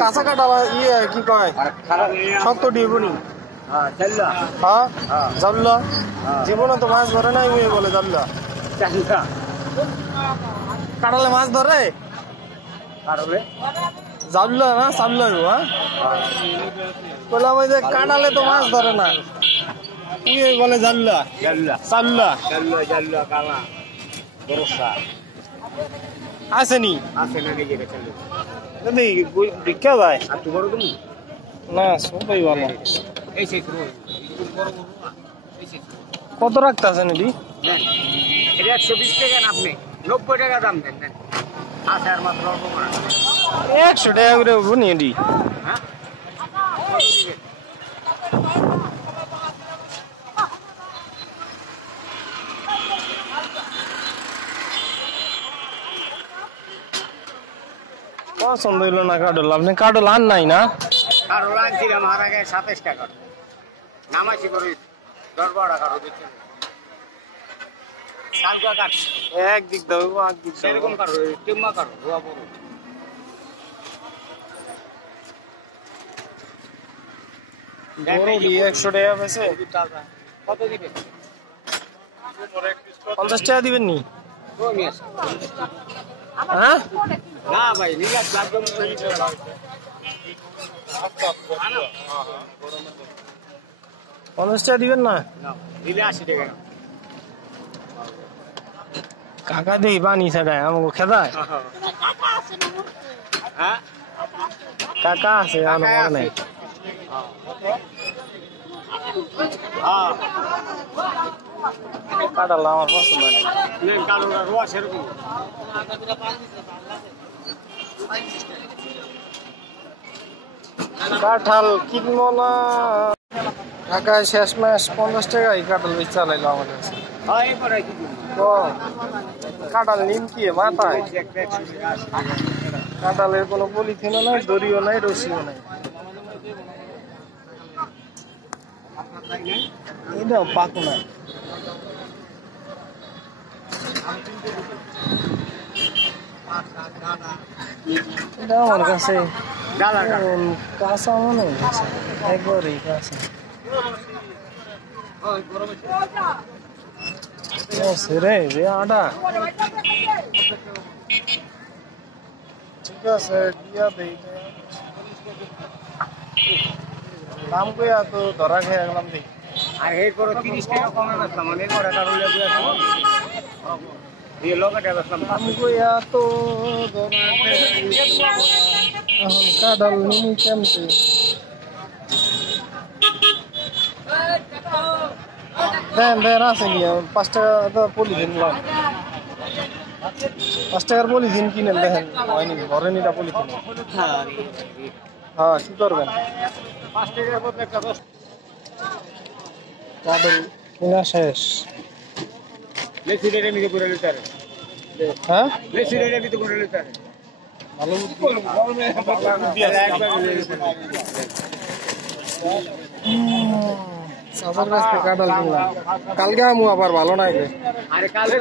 কাঁচা কাটা ইয়ে কি কয় শক্ত ডিবনি হ্যাঁ জাল্লা জীবনে তো মাছ ধরে নাই বলে জাল্লা কাটালে মাছ ধরে জাল্লা না সাল্লা হ্যাঁ বললাম ওই যে কাটালে তো মাছ ধরে না বলে জাল্লা সাল্লা আসেনি ভিক্ষা যায় না সবাই ভালো কত রাখতেছেন এটি 120 টাকা না আপনি 90 টাকা দাম দেন আছে আর মাত্র 100 টাকা করে বুনি এটি পছন্দ হইল না কাডল আপনি কাডল আন নাই না কাডল আনছিলাম আর আগে 27 টাকা নামাইছি করে 10-12 টাকা দিচ্ছেন সালগা কাট এক দিক দাও এক দিক দাও এরকম কাটো টিম্মা কাটো ধোয়া বড় বড় 100 টাকা পেছে কত দিবে 50 টাকা দিবেন নি কমই আছে হ্যাঁ না ভাই নিলাম একদম 50 টাকা দিবেন না দিলে 80 টাকা কাকা দেই পানি ছাড়ায় আমাকে খেদায় হ্যাঁ কাকা আছে আমার মনে নাই কাটাল আমার পছন্দ নাই কালোটা রোয়া সেরকম কাঁঠাল কিনবো না ঢাকায় শেষ মাস 50 টাকা কাঁঠাল বেচ চালাইলো আমাদের কাছে তো কাঁঠাল নিমকি মাথায় কাঁঠালের কোনো পলিথিনও নাই দড়িও নাই রশিও নাই এটাও পাকো না এটা আমার কাছে কাঁচা মনে হচ্ছে একবারই কাঁচা রে যে আটা ঠিক আছে দিয়া দেই দাম কইয়া তো ধরা খেয়ে গেলাম দেখি আর এরপর 30 টাকা কমে বেচলাম এরপর এটা রইলে দিয়ে লোকটা বেচলাম দাম কইয়া তো ধরা খেয়ে এখন কাঁঠাল নিমি কেমতে দেন আছে কি 5 টাকা তো পলিথিন 5 টাকার পলিথিন কিনেন দেখেন হয়নি ভরেন এটা পলিথিন হ্যাঁ কি করবেন 5 টাকার বদলে একটা 10 কাঁঠাল কিনা শেষ লেসি রেটে নিতে করে নিতে হ্যাঁ লেসি রেটে নিতে করে নিতে ভালো সাবার কাছে কাঁঠাল কিনলাম কালকে আমু আবার ভালো নাই আরে কালকে